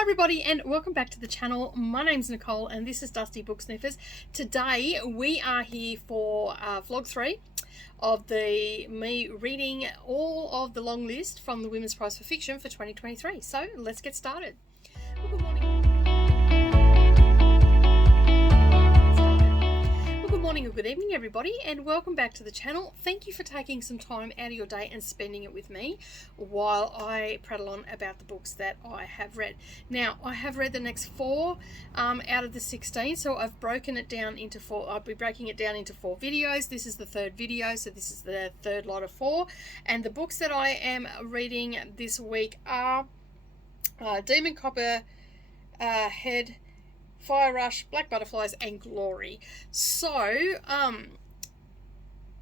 Hi everybody and welcome back to the channel. My name's Nicole and this is Dusty Book Sniffers. Today we are here for vlog 3 of me reading all of the long list from the Women's Prize for Fiction for 2023. So let's get started. Well, good morning. Good morning or good evening everybody and welcome back to the channel. Thank you for taking some time out of your day and spending it with me while I prattle on about the books that I have read. Now I have read the next 4 out of the 16, so I've broken it down into 4. I'll be breaking it down into 4 videos. This is the 3rd video, so this is the 3rd lot of 4, and the books that I am reading this week are Demon Copperhead, Fire Rush, Black Butterflies and Glory. So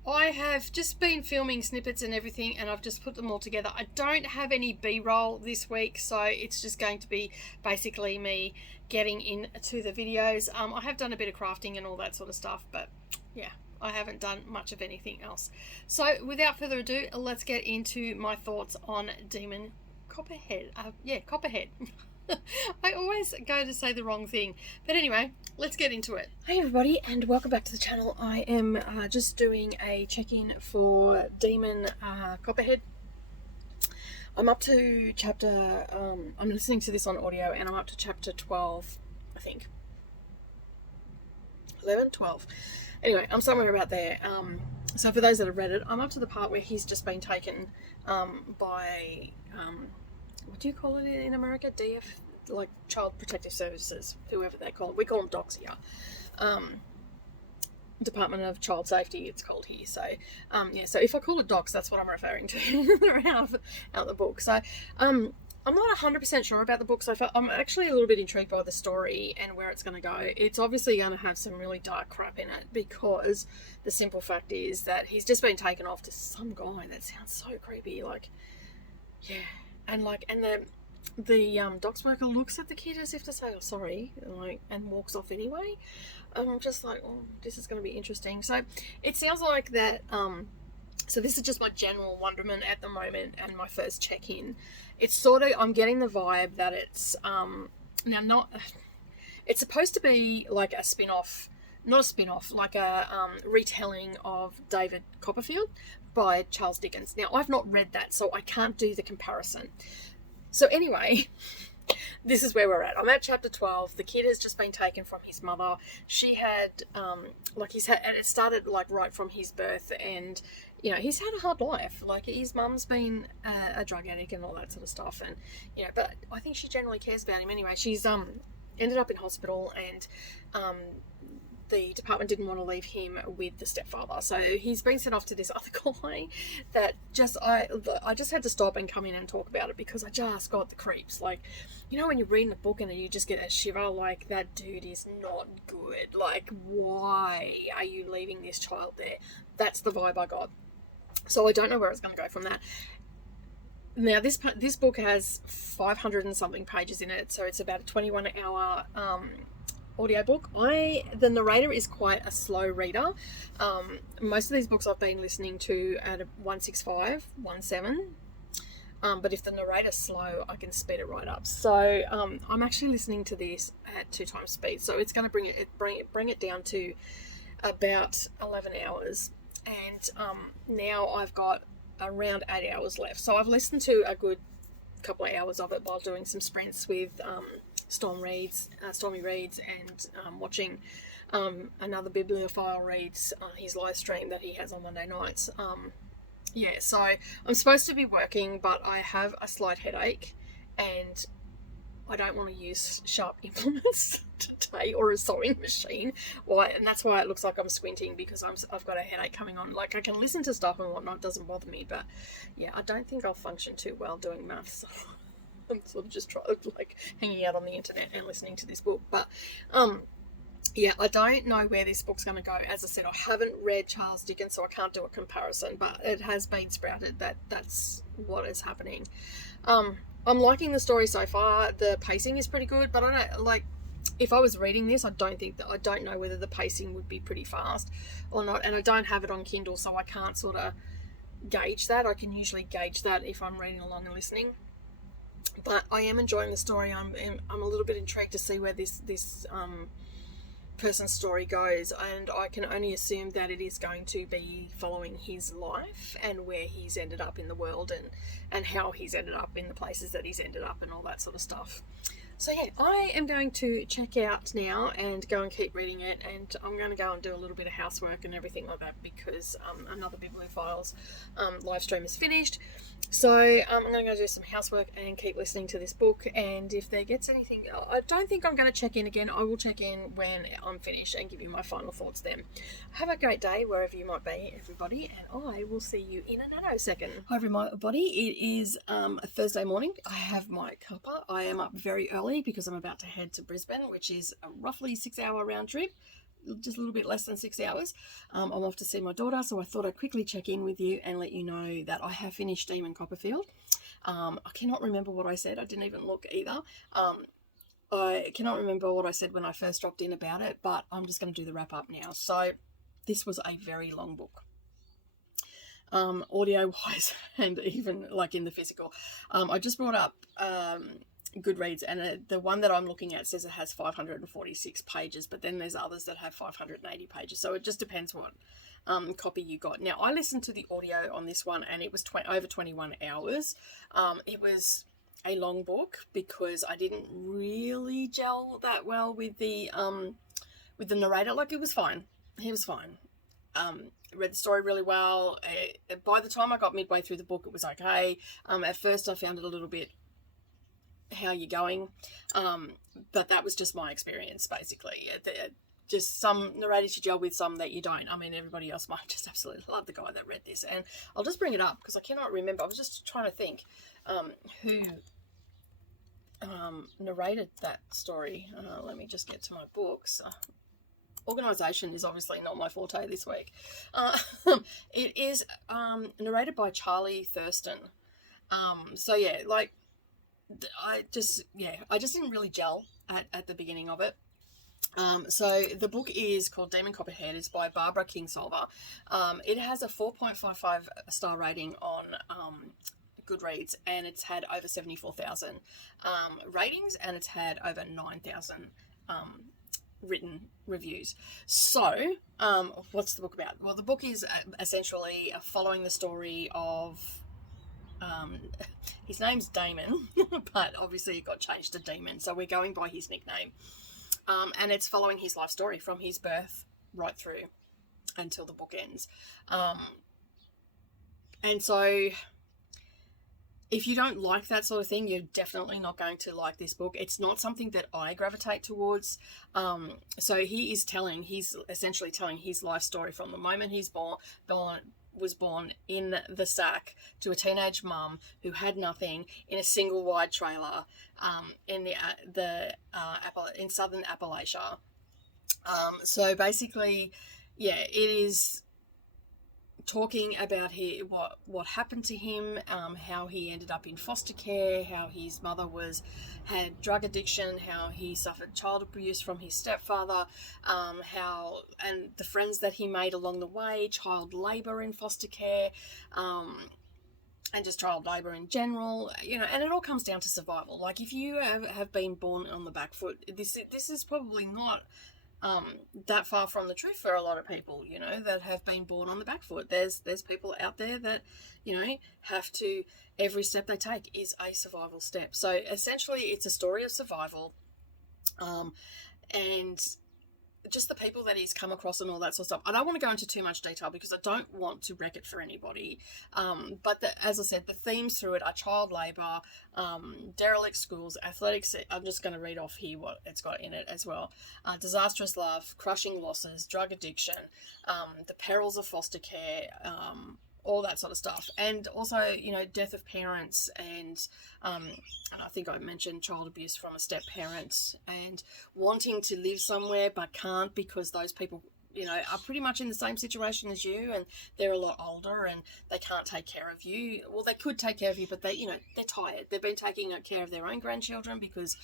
I have just been filming snippets and everything and I've just put them all together. I don't have any b-roll this week, so it's just going to be basically me getting into the videos. I have done a bit of crafting and all that sort of stuff, but yeah, I haven't done much of anything else. So without further ado, let's get into my thoughts on Demon Copperhead. Copperhead. I always go to say the wrong thing, but anyway, let's get into it. Hey everybody and welcome back to the channel. I am just doing a check-in for Demon Copperhead. I'm up to chapter I'm listening to this on audio and I'm up to chapter 12, I think 11, 12. Anyway, I'm somewhere about there. So for those that have read it, I'm up to the part where he's just been taken by what do you call it in America? DF, like Child Protective Services, whoever they call it. We call them docs here. Department of Child Safety, it's called here. So, yeah. So if I call it docs, that's what I'm referring to out of the book. So, I'm not 100% sure about the book so far. I'm actually a little bit intrigued by the story and where it's going to go. It's obviously going to have some really dark crap in it because the simple fact is that he's just been taken off to some guy. That sounds so creepy. Like, yeah. And the docs worker looks at the kid as if to say, "Oh, sorry," and walks off anyway. I'm just like, "Oh, this is going to be interesting." So it sounds like that. So this is just my general wonderment at the moment and my first check-in. It's sort of, I'm getting the vibe that it's it's supposed to be like a spin-off. Not a spin-off, like a retelling of David Copperfield by Charles Dickens. Now, I've not read that, so I can't do the comparison. So anyway, this is where we're at. I'm at chapter 12. The kid has just been taken from his mother. She had, and it started like right from his birth, and you know, he's had a hard life. Like, his mum's been a drug addict and all that sort of stuff, and you know, but I think she generally cares about him anyway. She's ended up in hospital, and the department didn't want to leave him with the stepfather, so he's been sent off to this other guy that I just had to stop and come in and talk about it because I just got the creeps. Like, you know, when you're reading a book and you just get a shiver, like, that dude is not good. Like, why are you leaving this child there? That's the vibe I got. So I don't know where it's going to go from that. Now, this book has 500 and something pages in it, so it's about a 21-hour audiobook. The narrator is quite a slow reader. Most of these books I've been listening to at 165, 17. But if the narrator's slow, I can speed it right up. So I'm actually listening to this at 2 times speed. So it's going to bring it down to about 11 hours. And now I've got around 8 hours left. So I've listened to a good couple of hours of it while doing some sprints with Stormy reads and watching another bibliophile reads his live stream that he has on Monday nights. Yeah, so I'm supposed to be working, but I have a slight headache and I don't want to use sharp implements today or a sewing machine. And that's why it looks like I'm squinting, because I've got a headache coming on. Like, I can listen to stuff and whatnot, it doesn't bother me, but yeah, I don't think I'll function too well doing maths. I'm sort of just hanging out on the internet and listening to this book. But yeah, I don't know where this book's going to go. As I said, I haven't read Charles Dickens, so I can't do a comparison, but it has been sprouted that that's what is happening. I'm liking the story so far. The pacing is pretty good, but I don't, like, if I was reading this, I don't know whether the pacing would be pretty fast or not, and I don't have it on Kindle, so I can't sort of gauge that. I can usually gauge that if I'm reading along and listening. But I am enjoying the story. I'm a little bit intrigued to see where this person's story goes, and I can only assume that it is going to be following his life and where he's ended up in the world, and how he's ended up in the places that he's ended up and all that sort of stuff. So yeah, I am going to check out now and go and keep reading it, and I'm going to go and do a little bit of housework and everything like that, because another Bibliophiles live stream is finished. So I'm going to go do some housework and keep listening to this book, and if there gets anything, I don't think I'm going to check in again. I will check in when I'm finished and give you my final thoughts then. Have a great day wherever you might be, everybody, and I will see you in a nanosecond. Hi everybody, it is a Thursday morning. I have my cuppa. I am up very early because I'm about to head to Brisbane, which is a roughly 6-hour round trip. Just a little bit less than 6 hours. I'm off to see my daughter, so I thought I'd quickly check in with you and let you know that I have finished Demon Copperfield. I cannot remember what I said. I didn't even look either. I cannot remember what I said when I first dropped in about it, but I'm just going to do the wrap up now. So this was a very long book. Audio wise and even like in the physical. I just brought up Goodreads, and the one that I'm looking at says it has 546 pages, but then there's others that have 580 pages, so it just depends what copy you got. Now I listened to the audio on this one, and it was over 21 hours. It was a long book because I didn't really gel that well with the narrator. Like, it was fine. He was fine. Read the story really well. By the time I got midway through the book, it was okay. At first I found it a little bit, how you going, but that was just my experience, basically. Just some narrators you gel with, some that you don't. I mean, everybody else might just absolutely love the guy that read this, and I'll just bring it up because I cannot remember. I was just trying to think who narrated that story. Let me just get to my books. Organisation is obviously not my forte this week. It is narrated by Charlie Thurston. So yeah, like, I just didn't really gel at the beginning of it. So the book is called Demon Copperhead. It's by Barbara Kingsolver. It has a 4.55 star rating on Goodreads, and it's had over 74,000 ratings, and it's had over 9,000 written reviews. So what's the book about? Well, the book is essentially following the story of his name's Damon, but obviously it got changed to Demon, so we're going by his nickname. And it's following his life story from his birth right through until the book ends. And so if you don't like that sort of thing, you're definitely not going to like this book. It's not something that I gravitate towards. So he's essentially telling his life story from the moment he's was born in the sack to a teenage mum who had nothing in a single wide trailer in southern Appalachia. So basically, yeah, it is talking about what happened to him, how he ended up in foster care, how his mother had drug addiction, how he suffered child abuse from his stepfather, and the friends that he made along the way, child labour in foster care, and just child labour in general, and it all comes down to survival. Like, if you have been born on the back foot, this is probably not that far from the truth for a lot of people, that have been born on the back foot. There's people out there that, have to, every step they take is a survival step. So essentially it's a story of survival, and just the people that he's come across and all that sort of stuff. I don't want to go into too much detail because I don't want to wreck it for anybody. But as I said, the themes through it are child labour, derelict schools, athletics. I'm just going to read off here what it's got in it as well. Disastrous love, crushing losses, drug addiction, the perils of foster care, all that sort of stuff. And also, death of parents, and I think I mentioned child abuse from a step parent, and wanting to live somewhere but can't because those people, are pretty much in the same situation as you, and they're a lot older and they can't take care of you. Well, they could take care of you, but they're tired. They've been taking care of their own grandchildren because,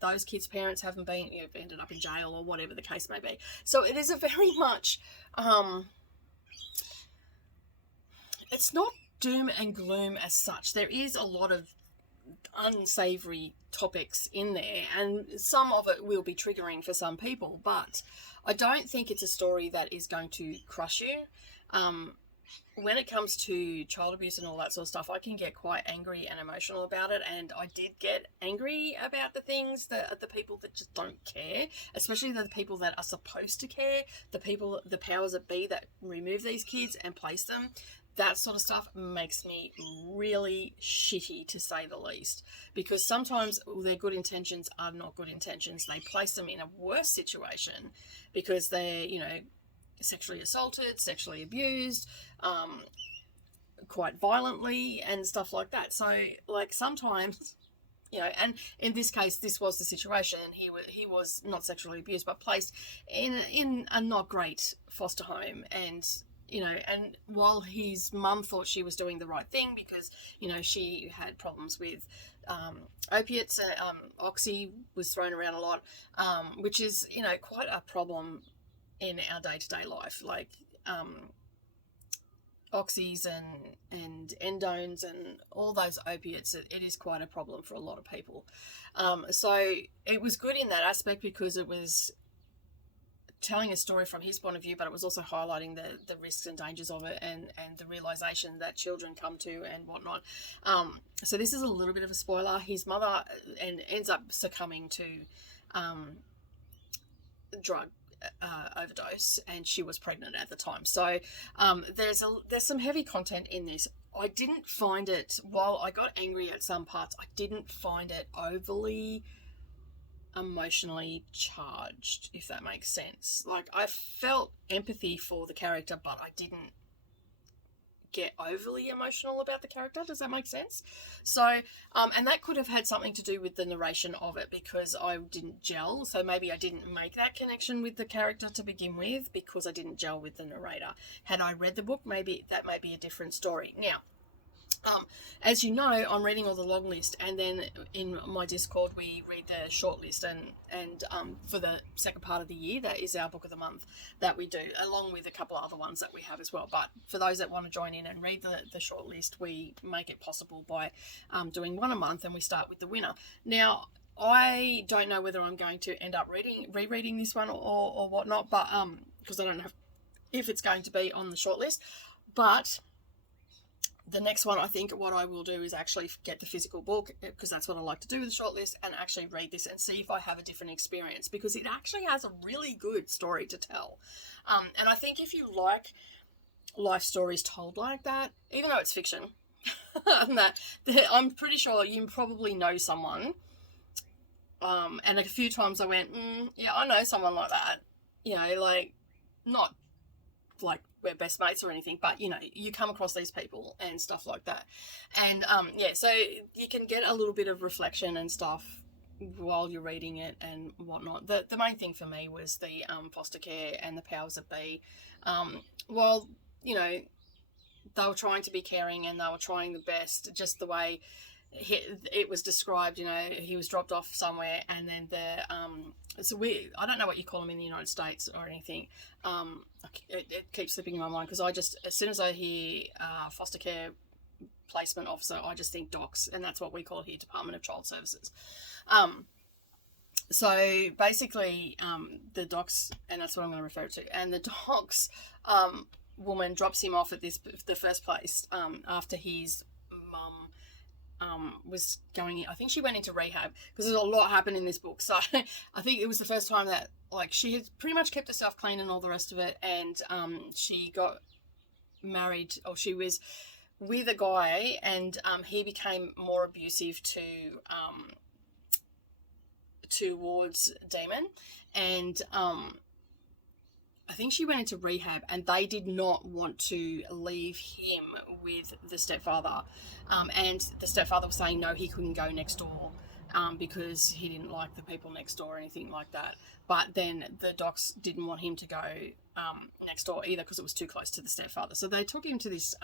those kids' parents haven't been, ended up in jail or whatever the case may be. So it is a very much, it's not doom and gloom as such. There is a lot of unsavory topics in there, and some of it will be triggering for some people, but I don't think it's a story that is going to crush you. When it comes to child abuse and all that sort of stuff, I can get quite angry and emotional about it, and I did get angry about the things that the people that just don't care, especially the people that are supposed to care, the powers that be that remove these kids and place them. That sort of stuff makes me really shitty, to say the least, because sometimes their good intentions are not good intentions. They place them in a worse situation because they're, sexually assaulted, sexually abused, quite violently and stuff like that. So, like, sometimes, and in this case, this was the situation. He was not sexually abused, but placed in a not great foster home, and while his mum thought she was doing the right thing because, she had problems with opiates, oxy was thrown around a lot, which is, quite a problem in our day-to-day life, like oxys and endones and all those opiates. It is quite a problem for a lot of people. So it was good in that aspect because it was telling a story from his point of view, but it was also highlighting the risks and dangers of it, and the realization that children come to and whatnot. So this is a little bit of a spoiler. His mother ends up succumbing to drug overdose, and she was pregnant at the time. So there's some heavy content in this. I didn't find it, while I got angry at some parts, I didn't find it overly emotionally charged, if that makes sense. Like, I felt empathy for the character, but I didn't get overly emotional about the character. Does that make sense? So and that could have had something to do with the narration of it, because I didn't gel. So maybe I didn't make that connection with the character to begin with because I didn't gel with the narrator. Had I read the book, maybe that may be a different story. Now, as you know, I'm reading all the long list, and then in my Discord we read the short list, and for the second part of the year, that is our book of the month that we do, along with a couple of other ones that we have as well. But for those that want to join in and read the short list, we make it possible by doing one a month, and we start with the winner. Now, I don't know whether I'm going to end up rereading this one or whatnot, but because I don't know if it's going to be on the short list, but the next one, I think what I will do is actually get the physical book, because that's what I like to do with the shortlist, and actually read this and see if I have a different experience, because it actually has a really good story to tell. And I think if you like life stories told like that, even though it's fiction, I'm pretty sure you probably know someone. And a few times I went, yeah, I know someone like that. Like, not like we're best mates or anything, but you come across these people and stuff like that, and so you can get a little bit of reflection and stuff while you're reading it and whatnot. The main thing for me was the foster care and the powers that be. While they were trying to be caring and they were trying the best, just the way it was described, he was dropped off somewhere, and then I don't know what you call them in the United States or anything. It keeps slipping in my mind, because as soon as I hear foster care placement officer, I just think DOCS, and that's what we call it here, Department of Child Services. So basically, the DOCS, and that's what I'm going to refer to, and the DOCS woman drops him off at the first place after his mum was going in. I think she went into rehab, because there's a lot happened in this book. So I think it was the first time that, like, she had pretty much kept herself clean and all the rest of it, and she got married, or she was with a guy, and he became more abusive towards Damon, and I think she went into rehab, and they did not want to leave him with the stepfather. And the stepfather was saying no, he couldn't go next door because he didn't like the people next door or anything like that. But then the docs didn't want him to go next door either, because it was too close to the stepfather. So they took him to this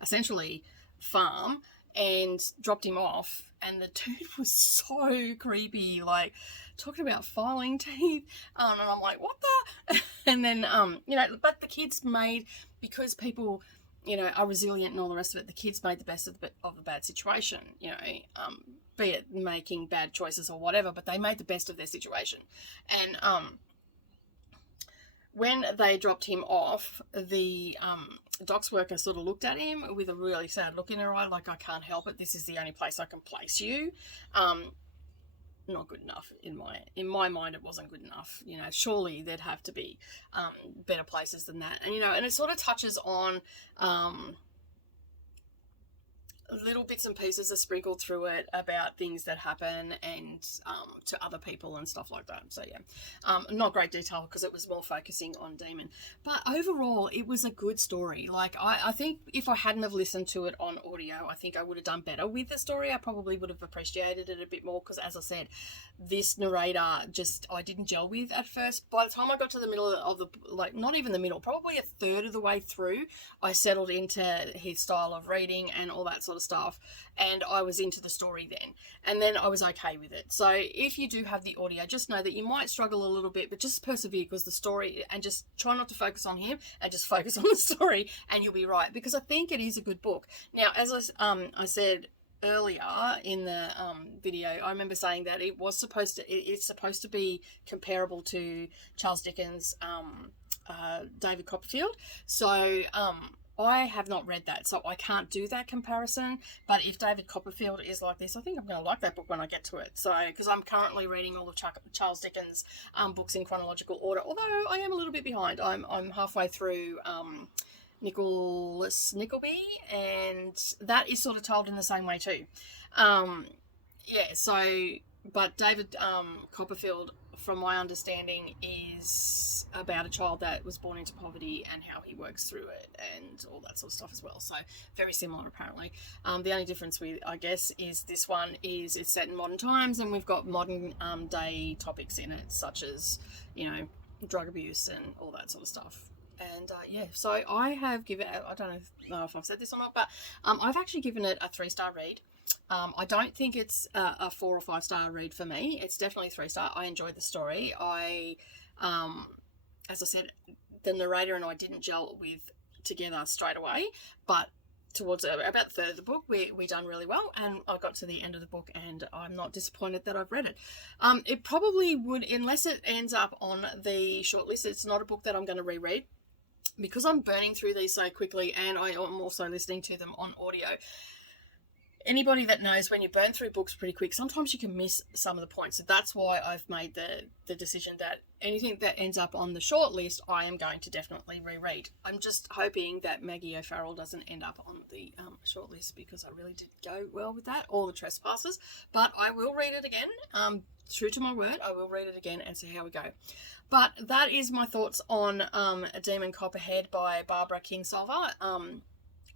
essentially farm and dropped him off, and the dude was so creepy, like talking about filing teeth, and I'm like, what the? And then but the kids made, because people you know, are resilient and all the rest of it. The kids made the best of a bad situation, you know, be it making bad choices or whatever, but they made the best of their situation. And when they dropped him off, the docks worker sort of looked at him with a really sad look in her eye, like, I can't help it, this is the only place I can place you. Not good enough in my mind. It wasn't good enough. You know, surely there'd have to be better places than that. And, you know, and it sort of touches on little bits and pieces are sprinkled through it about things that happen and to other people and stuff like that. So yeah, not great detail because it was more focusing on Demon, but overall it was a good story. Like I think if I hadn't have listened to it on audio, I think I would have done better with the story. I probably would have appreciated it a bit more because, as I said, this narrator just I didn't gel with at first. By the time I got to the middle of the, like, not even the middle, probably a third of the way through, I settled into his style of reading and all that sort of stuff, and I was into the story then, and then I was okay with it. So if you do have the audio, just know that you might struggle a little bit, but just persevere because the story, and just try not to focus on him and just focus on the story, and you'll be right, because I think it is a good book. Now, as I said earlier in the video, I remember saying that it's supposed to be comparable to Charles Dickens' David Copperfield. So I have not read that, so I can't do that comparison. But if David Copperfield is like this, I think I'm going to like that book when I get to it. So, because I'm currently reading all of Charles Dickens' books in chronological order, although I am a little bit behind. I'm halfway through Nicholas Nickleby, and that is sort of told in the same way too. But David Copperfield, from my understanding, is about a child that was born into poverty and how he works through it and all that sort of stuff as well. So very similar, apparently. The only difference I guess, is this one is it's set in modern times, and we've got modern day topics in it, such as, you know, drug abuse and all that sort of stuff. And so I have given it, I don't know if I've said this or not, but I've actually given it a 3-star read. I don't think it's a 4 or 5 star read for me. It's definitely 3-star. I enjoyed the story. As I said, the narrator and I didn't gel with together straight away, but towards about the third of the book, we done really well, and I got to the end of the book, and I'm not disappointed that I've read it. It probably would, unless it ends up on the shortlist, it's not a book that I'm going to reread, because I'm burning through these so quickly, and I am also listening to them on audio. Anybody that knows, when you burn through books pretty quick, sometimes you can miss some of the points. So that's why I've made the decision that anything that ends up on the short list, I am going to definitely reread. I'm just hoping that Maggie O'Farrell doesn't end up on the short list, because I really did go well with that, or the Trespassers. But I will read it again. True to my word, I will read it again and see how we go. But that is my thoughts on Demon Copperhead by Barbara Kingsolver.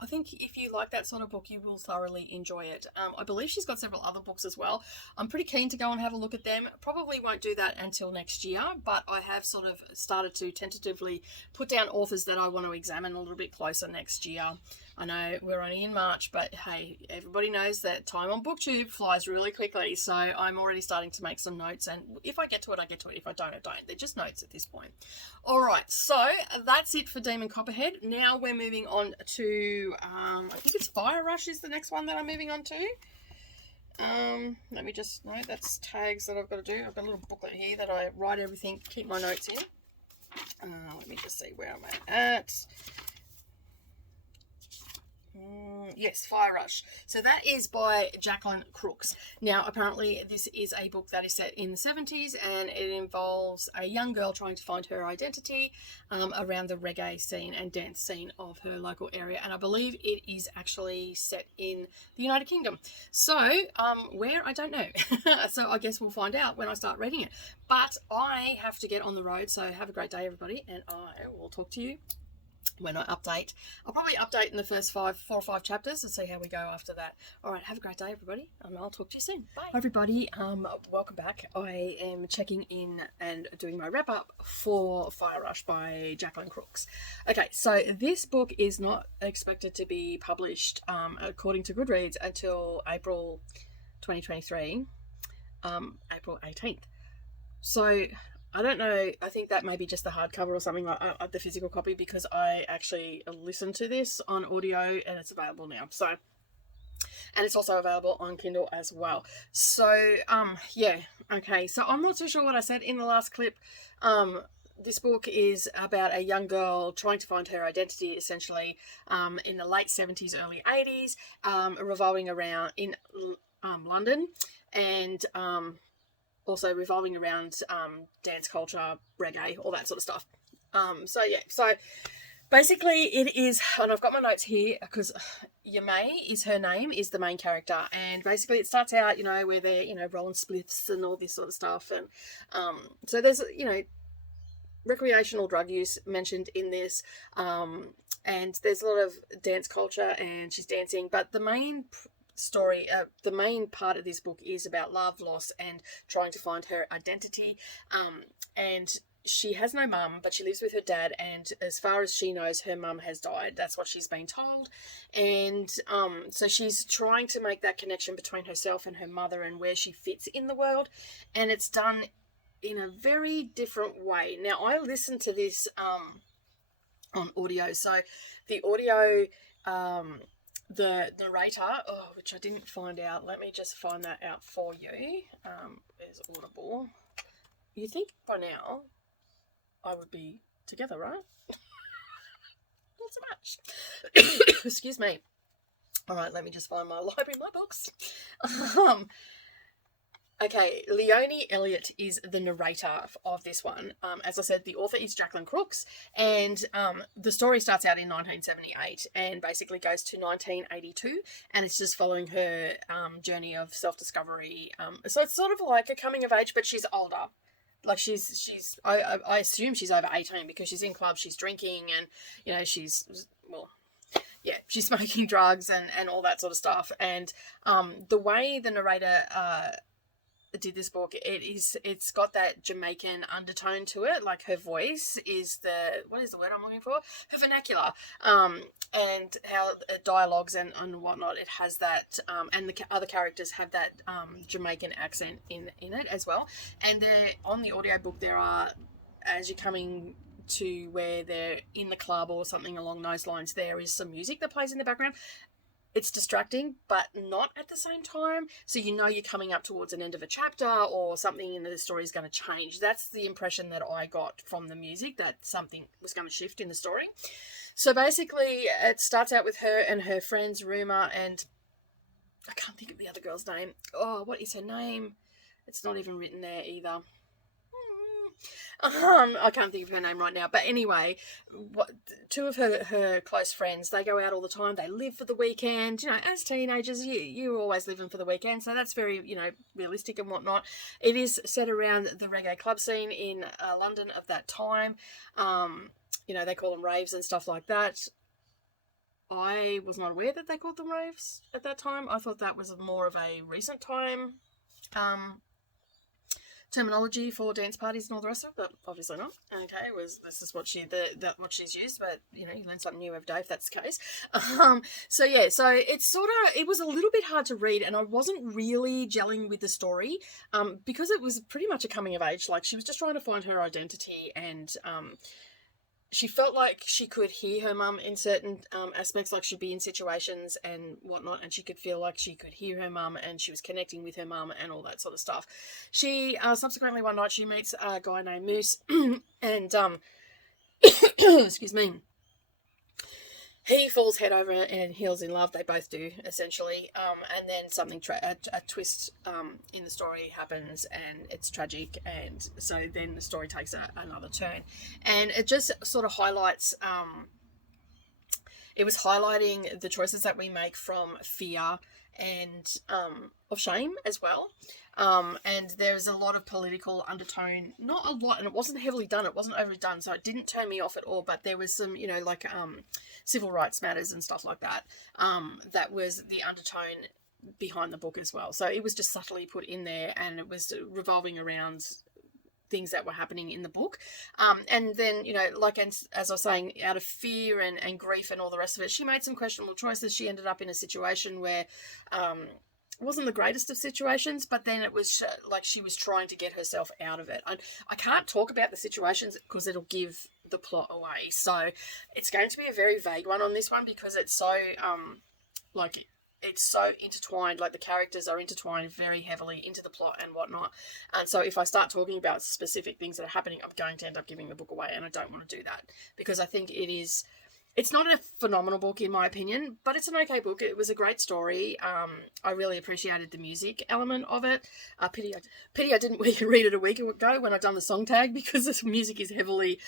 I think if you like that sort of book, you will thoroughly enjoy it. I believe she's got several other books as well. I'm pretty keen to go and have a look at them. Probably won't do that until next year, but I have sort of started to tentatively put down authors that I want to examine a little bit closer next year. I know we're only in March, but hey, everybody knows that time on Booktube flies really quickly, so I'm already starting to make some notes, and if I get to it, I get to it. If I don't, I don't. They're just notes at this point. Alright, so that's it for Demon Copperhead. Now we're moving on to, I think it's Fire Rush is the next one that I'm moving on to. Let me just, no, that's tags that I've got to do. I've got a little booklet here that I write everything, keep my notes in. Let me just see where I'm at. Yes, Fire Rush. So that is by Jacqueline Crooks. Now, apparently this is a book that is set in the 70s, and it involves a young girl trying to find her identity around the reggae scene and dance scene of her local area. And I believe it is actually set in the United Kingdom. So, where? I don't know. So I guess we'll find out when I start reading it. But I have to get on the road, so have a great day, everybody, and I will talk to you when I update. I'll probably update in the first 4 or 5 chapters and see how we go after that. All right, have a great day, everybody, and I'll talk to you soon. Bye. Hi, everybody. Welcome back. I am checking in and doing my wrap-up for Fire Rush by Jacqueline Crooks. Okay, so this book is not expected to be published, according to Goodreads, until April 2023, April 18th. So I don't know, I think that may be just the hardcover or something, like the physical copy, because I actually listened to this on audio and it's available now. So, and it's also available on Kindle as well. So, yeah, okay. So I'm not too sure what I said in the last clip. This book is about a young girl trying to find her identity, essentially, in the late 70s, early 80s, revolving around in London, and also revolving around dance culture, reggae, all that sort of stuff. So yeah, so basically it is, and I've got my notes here because Yamei is her name, is the main character, and basically it starts out, where they're, rolling spliffs and all this sort of stuff, and so there's, recreational drug use mentioned in this, and there's a lot of dance culture, and she's dancing, but the main story, the main part of this book is about love, loss, and trying to find her identity, and she has no mum, but she lives with her dad, and as far as she knows, her mum has died. That's what she's been told, and so she's trying to make that connection between herself and her mother and where she fits in the world, and it's done in a very different way. Now, I listened to this on audio, so the audio, the narrator, which I didn't find out, let me just find that out for you, is Audible. You think by now I would be together, right? Not so much. Excuse me. All right, let me just find my library, my books. Okay, Leonie Elliott is the narrator of this one. As I said, the author is Jacqueline Crooks, and the story starts out in 1978 and basically goes to 1982, and it's just following her journey of self-discovery. So it's sort of like a coming of age, but she's older. Like I assume she's over 18 because she's in clubs, she's drinking, and she's smoking drugs and all that sort of stuff. And the way the narrator did this book, it's got that Jamaican undertone to it. Like, her voice is what is the word I'm looking for? Her vernacular, and how dialogues and whatnot, it has that, and the other characters have that Jamaican accent in it as well. And on the audiobook, there are, as you're coming to where they're in the club or something along those lines, there is some music that plays in the background. It's distracting, but not at the same time. So you're coming up towards an end of a chapter, or something in the story is going to change. That's the impression that I got from the music, that something was going to shift in the story. So basically, it starts out with her and her friends, Ruma, and I can't think of the other girl's name. Oh, what is her name? It's not even written there either. I can't think of her name right now, but anyway, two of her close friends, they go out all the time, they live for the weekend. As teenagers, you're always living for the weekend, so that's very, realistic and whatnot. It is set around the reggae club scene in London of that time. They call them raves and stuff like that. I was not aware that they called them raves at that time. I thought that was more of a recent time terminology for dance parties and all the rest of it, but obviously not. Okay, this is what what she's used, but you learn something new every day if that's the case. So it was a little bit hard to read, and I wasn't really gelling with the story, because it was pretty much a coming of age. Like, she was just trying to find her identity, and she felt like she could hear her mum in certain aspects, like she'd be in situations and whatnot, and she could feel like she could hear her mum and she was connecting with her mum and all that sort of stuff. She subsequently one night she meets a guy named Moose, and excuse me, he falls head over and heels in love. They both do, essentially. And then something, a twist in the story happens, and it's tragic. And so then the story takes another turn. And it just sort of highlights, it was highlighting the choices that we make from fear and of shame as well. And there's a lot of political undertone, not a lot, and it wasn't heavily done, it wasn't overly done, so it didn't turn me off at all, but there was some, civil rights matters and stuff like that, that was the undertone behind the book as well. So it was just subtly put in there, and it was revolving around things that were happening in the book. And then, as I was saying, out of fear and grief and all the rest of it, she made some questionable choices. She ended up in a situation where wasn't the greatest of situations, but then it was like she was trying to get herself out of it. I can't talk about the situations because it'll give the plot away. So it's going to be a very vague one on this one because it's so, it's so intertwined, like the characters are intertwined very heavily into the plot and whatnot. And so if I start talking about specific things that are happening, I'm going to end up giving the book away, and I don't want to do that because I think it's not a phenomenal book in my opinion, but it's an okay book. It was a great story. I really appreciated the music element of it. Pity I didn't read it a week ago when I'd done the song tag because the music is heavily...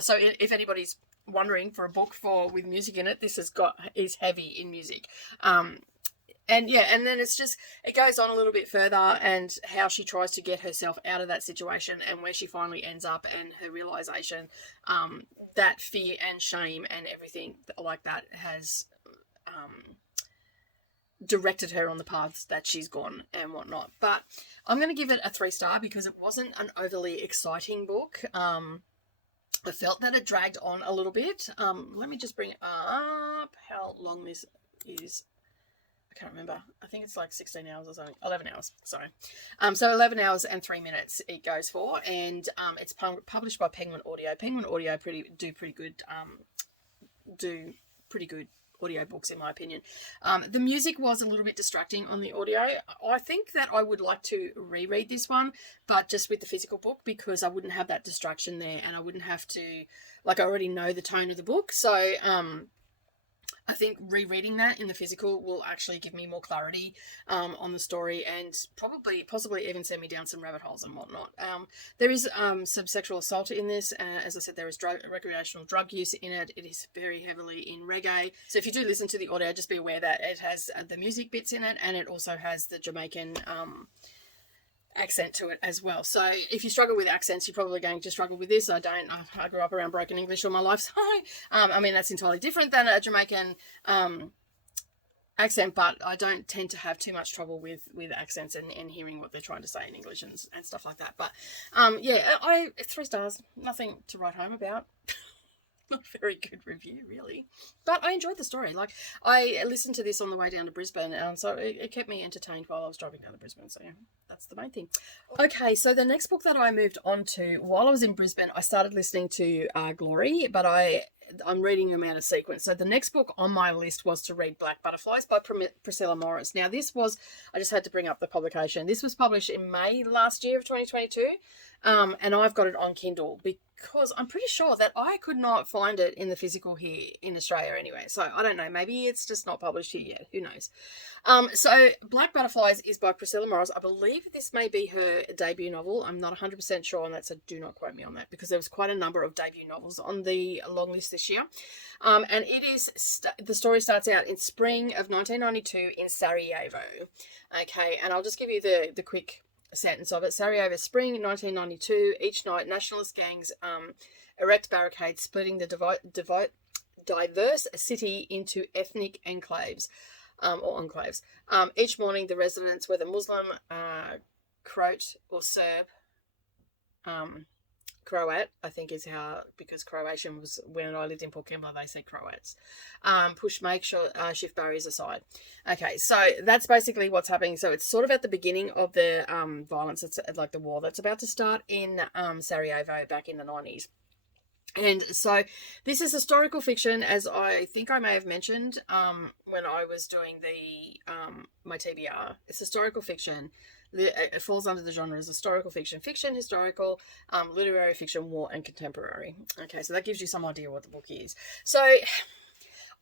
so if anybody's wondering for a book with music in it, this is heavy in music. And then it goes on a little bit further and how she tries to get herself out of that situation and where she finally ends up and her realization that fear and shame and everything like that has directed her on the paths that she's gone and whatnot. But I'm going to give it a 3-star because it wasn't an overly exciting book. I felt that it dragged on a little bit. Let me just bring up how long this is. I can't remember. I think it's like 16 hours or something. 11 hours, sorry. So 11 hours and 3 minutes it goes for, and it's published by Penguin Audio. Penguin Audio do pretty good audio books in my opinion. The music was a little bit distracting on the audio. I think that I would like to reread this one, but just with the physical book because I wouldn't have that distraction there and I wouldn't have to, like I already know the tone of the book. So, I think rereading that in the physical will actually give me more clarity on the story and possibly even send me down some rabbit holes and whatnot. There is some sexual assault in this. As I said, there is recreational drug use in it. It is very heavily in reggae. So if you do listen to the audio, just be aware that it has the music bits in it and it also has the Jamaican accent to it as well. So if you struggle with accents, you're probably going to struggle with this. I grew up around broken English all my life, so I mean that's entirely different than a Jamaican accent, but I don't tend to have too much trouble with accents and hearing what they're trying to say in English and stuff like that. But 3 stars, nothing to write home about. Not a very good review, really. But I enjoyed the story. Like, I listened to this on the way down to Brisbane, so it kept me entertained while I was driving down to Brisbane. So, yeah, that's the main thing. Okay, so the next book that I moved on to, while I was in Brisbane, I started listening to Glory, but I'm reading them out of sequence. So the next book on my list was to read Black Butterflies by Priscilla Morris. Now, I just had to bring up the publication. This was published in May last year of 2022, and I've got it on Kindle because I'm pretty sure that I could not find it in the physical here in Australia anyway. So I don't know, maybe it's just not published here yet. Who knows? So Black Butterflies is by Priscilla Morris. I believe this may be her debut novel. I'm not 100% sure on that, so do not quote me on that because there was quite a number of debut novels on the long list this year. And it is, the story starts out in spring of 1992 in Sarajevo. Okay, and I'll just give you the quick sentence of it. Sarajevo, spring 1992. Each night, nationalist gangs erect barricades, splitting the diverse city into ethnic enclaves or enclaves. Each morning, the residents, whether Muslim, Croat, or Serb, Croat, I think is how, because Croatian was, when I lived in Port Kembla, they said Croats, push makeshift barriers aside. Okay, so that's basically what's happening. So it's sort of at the beginning of the violence, it's like the war that's about to start in Sarajevo back in the 90s. And so this is historical fiction, as I think I may have mentioned when I was doing my TBR. It's historical fiction. It falls under the genres historical fiction, historical, literary fiction, war, and contemporary. Okay, so that gives you some idea what the book is. So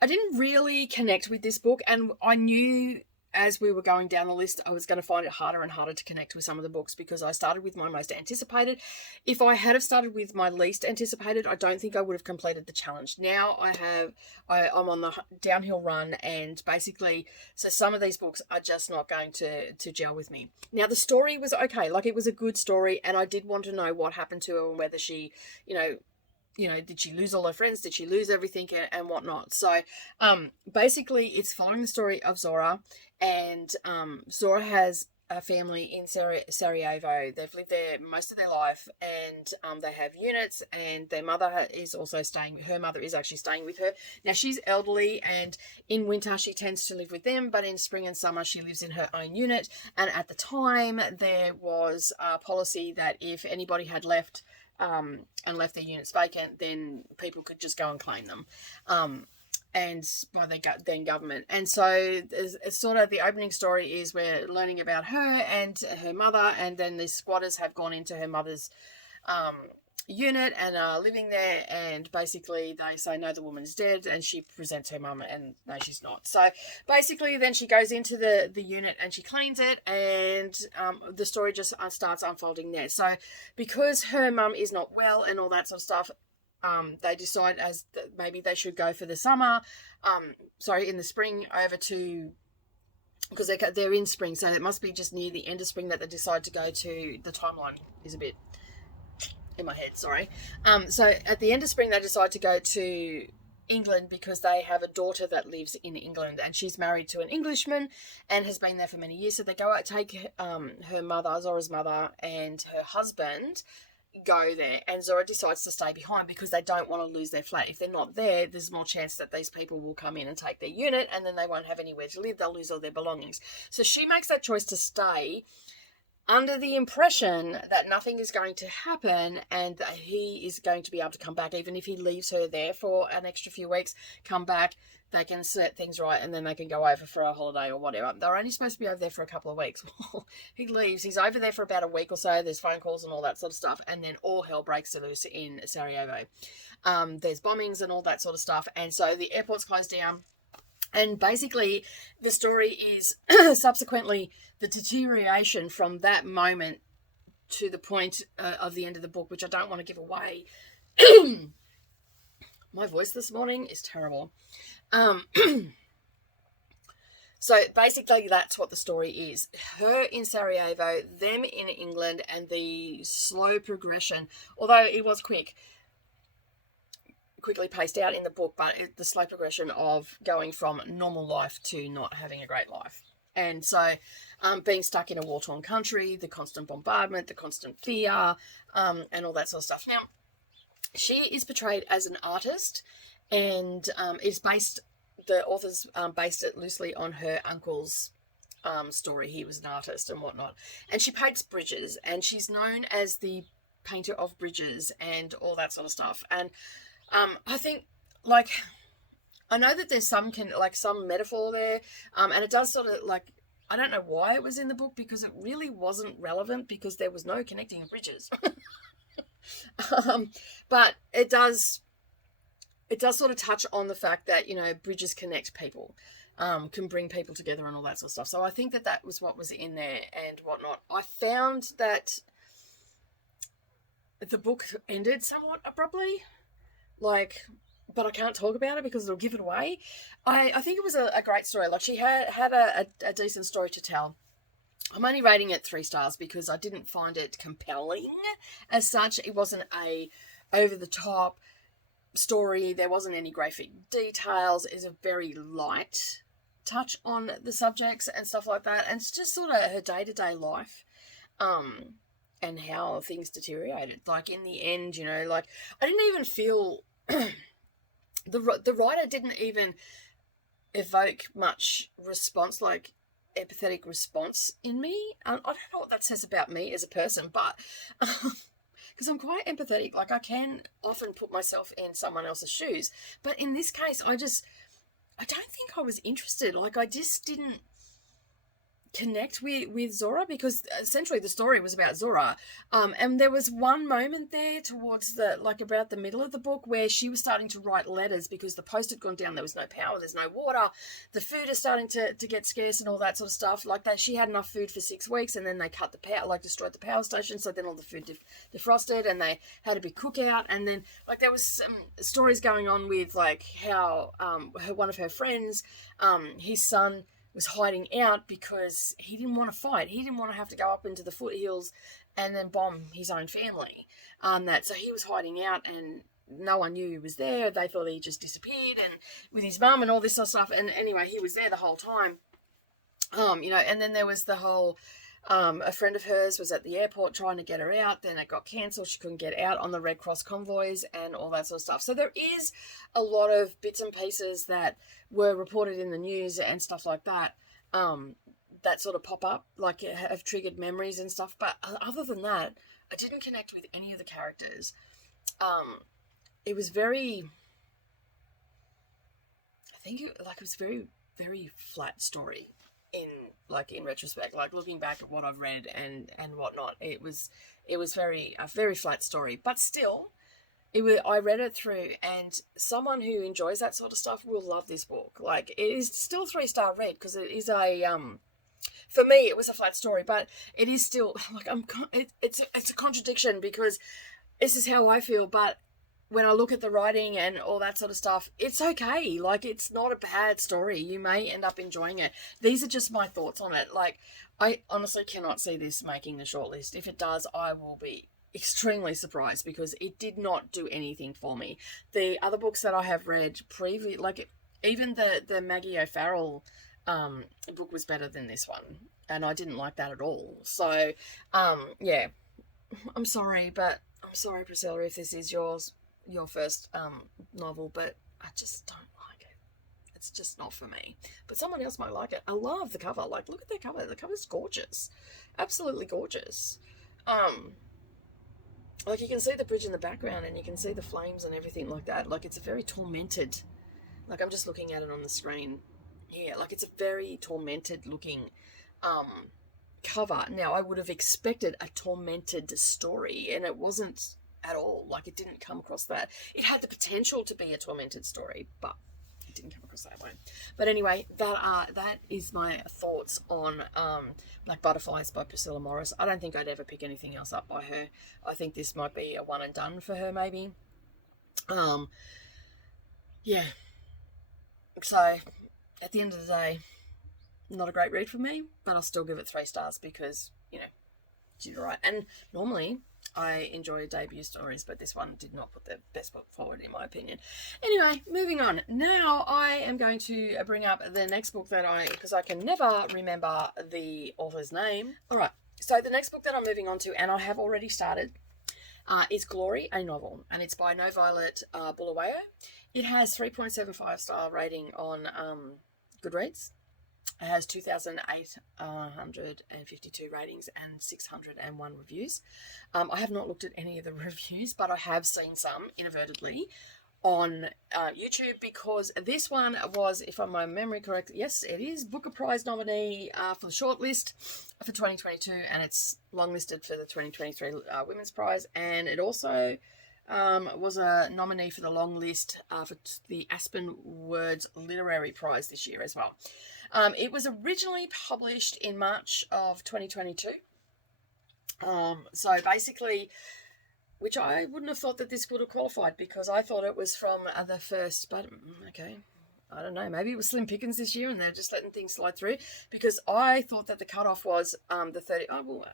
I didn't really connect with this book, and I knew as we were going down the list, I was going to find it harder and harder to connect with some of the books because I started with my most anticipated. If I had have started with my least anticipated, I don't think I would have completed the challenge. Now I'm on the downhill run, and basically, so some of these books are just not going to gel with me. Now, the story was okay. Like, it was a good story, and I did want to know what happened to her and whether she, did she lose all her friends? Did she lose everything and whatnot? So, basically, it's following the story of Zora, and Zora has a family in Sarajevo. They've lived there most of their life, and they have units, and their mother is also staying. Her mother is actually staying with her. Now, she's elderly, and in winter she tends to live with them, but in spring and summer she lives in her own unit. And at the time, there was a policy that if anybody had left and left their units vacant, then people could just go and claim them. And by the then government. And so it's sort of the opening story is we're learning about her and her mother, and then the squatters have gone into her mother's unit and are living there, and basically they say, no, the woman's dead, and she presents her mum, and no, she's not. So basically then she goes into the unit and she cleans it, and the story just starts unfolding there. So because her mum is not well and all that sort of stuff, they decide maybe they should go for the summer, in the spring over to, because they're in spring, so it must be just near the end of spring that they decide to go to. The timeline is a bit in my head, sorry. So at the end of spring they decide to go to England because they have a daughter that lives in England, and she's married to an Englishman and has been there for many years. So they go out, take her mother, Zora's mother, and her husband go there, and Zora decides to stay behind because they don't want to lose their flat. If they're not there, there's more chance that these people will come in and take their unit, and then they won't have anywhere to live. They'll lose all their belongings. So she makes that choice to stay under the impression that nothing is going to happen and that he is going to be able to come back. Even if he leaves her there for an extra few weeks, come back, they can set things right, and then they can go over for a holiday or whatever. They're only supposed to be over there for a couple of weeks. He leaves. He's over there for about a week or so. There's phone calls and all that sort of stuff, and then all hell breaks loose in Sarajevo. There's bombings and all that sort of stuff, and so the airport's closed down. And basically, the story is subsequently the deterioration from that moment to the point of the end of the book, which I don't want to give away. My voice this morning is terrible. So basically that's what the story is. Her in Sarajevo, them in England, and the slow progression, although it was quickly paced out in the book, but the slow progression of going from normal life to not having a great life. And so being stuck in a war-torn country, the constant bombardment, the constant fear, and all that sort of stuff. Now, she is portrayed as an artist, and the authors based it loosely on her uncle's story. He was an artist and whatnot. And she paints bridges, and she's known as the painter of bridges and all that sort of stuff. And I think, I know that there's some metaphor there, and it does sort of, I don't know why it was in the book, because it really wasn't relevant, because there was no connecting of bridges. But it does sort of touch on the fact that, bridges connect people, can bring people together and all that sort of stuff. So I think that was what was in there and whatnot. I found that the book ended somewhat abruptly, but I can't talk about it because it'll give it away. I think it was a great story. She had a decent story to tell. I'm only rating it 3 stars because I didn't find it compelling as such. It wasn't a over-the-top story. There wasn't any graphic details. It's a very light touch on the subjects and stuff like that. And it's just sort of her day-to-day life and how things deteriorated. In the end, I didn't even feel... the writer didn't even evoke much response, empathetic response in me. I don't know what that says about me as a person, but because I'm quite empathetic. I can often put myself in someone else's shoes, but in this case I don't think I was interested. I just didn't connect with Zora, because essentially the story was about Zora, and there was one moment there towards about the middle of the book where she was starting to write letters because the post had gone down. There was no power, there's no water, the food is starting to get scarce and all that sort of stuff. She had enough food for 6 weeks, and then they cut the power, destroyed the power station, so then all the food defrosted, and they had a big cookout. And then there was some stories going on with how one of her friends, his son was hiding out because he didn't want to fight. He didn't want to have to go up into the foothills and then bomb his own family. So he was hiding out, and no one knew he was there. They thought he just disappeared, and with his mum and all this sort of stuff. And anyway, he was there the whole time. And then there was the whole A friend of hers was at the airport trying to get her out. Then it got cancelled. She couldn't get out on the Red Cross convoys and all that sort of stuff. So there is a lot of bits and pieces that were reported in the news and stuff like that, that sort of pop up, like have triggered memories and stuff. But other than that, I didn't connect with any of the characters. It was very, I think it was very, very flat story in retrospect, like looking back at what I've read and whatnot. It was a very flat story, but still, I read it through, and someone who enjoys that sort of stuff will love this book. Like, it is still 3-star read because it is for me, it was a flat story, but it is still like it's a contradiction because this is how I feel, but when I look at the writing and all that sort of stuff, it's okay. Like, it's not a bad story. You may end up enjoying it. These are just my thoughts on it. Like, I honestly cannot see this making the shortlist. If it does, I will be extremely surprised because it did not do anything for me. The other books that I have read previously, like even the Maggie O'Farrell book was better than this one, and I didn't like that at all. So, yeah, I'm sorry, Priscilla, if this is your first novel, but I just don't like it. It's just not for me. But someone else might like it. I love the cover. Like, look at the cover. The cover's gorgeous. Absolutely gorgeous. Like, you can see the bridge in the background and you can see the flames and everything like that. Like, it's a very tormented, like, I'm just looking at it on the screen here. Like, it's a very tormented looking cover. Now, I would have expected a tormented story, and it wasn't at all. Like, it didn't come across that. It had the potential to be a tormented story, but it didn't come across that way. But anyway, that is my thoughts on Black Butterflies by Priscilla Morris. I don't think I'd ever pick anything else up by her. I think this might be a one and done for her, maybe. Yeah. So, at the end of the day, not a great read for me, but I'll still give it 3 stars because, she's right. And normally I enjoy debut stories, but this one did not put the best foot forward, in my opinion. Anyway, moving on. Now I am going to bring up the next book because I can never remember the author's name. All right, so the next book that I'm moving on to, and I have already started, is Glory, a novel, and it's by No Violet Bulawayo. It has 3.75 star rating on Goodreads. It has 2,852 ratings and 601 reviews. I have not looked at any of the reviews, but I have seen some inadvertently on YouTube because this one was, if my memory correct, yes, it is Booker Prize nominee for the shortlist for 2022, and it's longlisted for the 2023 Women's Prize, and it also was a nominee for the long list for the Aspen Words Literary Prize this year as well. It was originally published in March of 2022. So basically, which I wouldn't have thought that this would have qualified because I thought it was from the first, but okay. I don't know, maybe it was slim pickings this year and they're just letting things slide through because I thought that the cutoff was the 30. Oh, well,